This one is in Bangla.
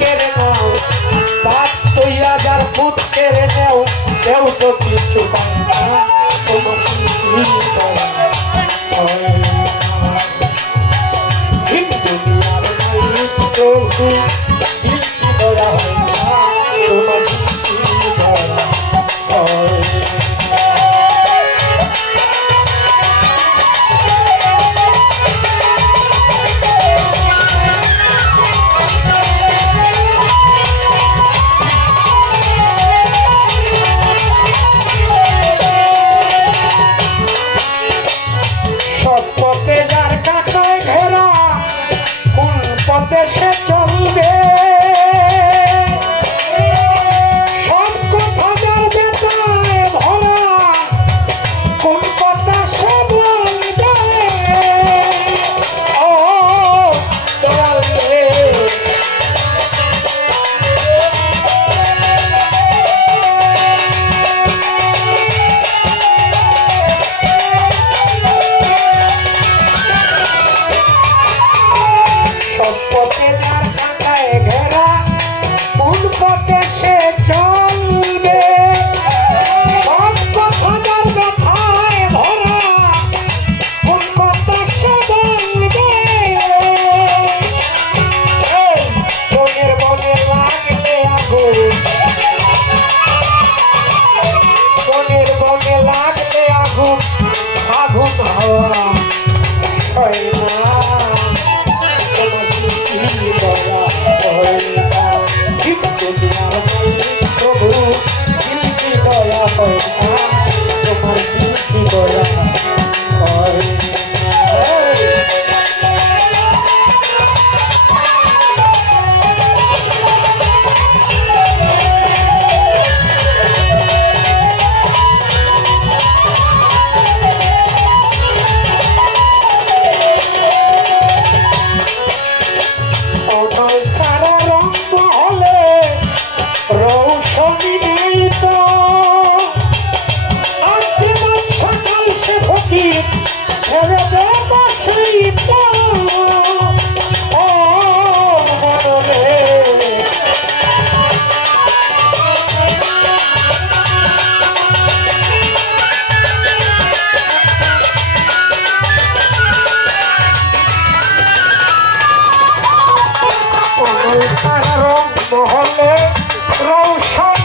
কেড়ে নাও, 5,000 ফুট কেড়ে নেও, কেউ তো কিছু পায় না, তোমার কিন্তু দুনিয়ার মালিক প্রভু, দিল কি দয়া হয় না, তোমার কিন্তু দয়া হয়। দেশে চলবে সব কথা যার বেতায় ভরা, কোন কথা সে বলবে ও দয়াল রে। পথে যার কাঁটায় ঘেরা, কোন পথে সে চলবে সব কথা যার ব্যথায় ভরা, কোন কথা সে বলবে। মনের মনে লাগলে আগুন, মনের মনে লাগলে আগুন, আগুন হওয়া হয় না, প্রভু দিল কি দয়া হয় না, তোমার দিল কি দয়া হয়। রৌশনি নেই তো আজকে সকাল সে ফকির ছেড়ে দে বসেই তো ও মনরে। মহলে রৌশন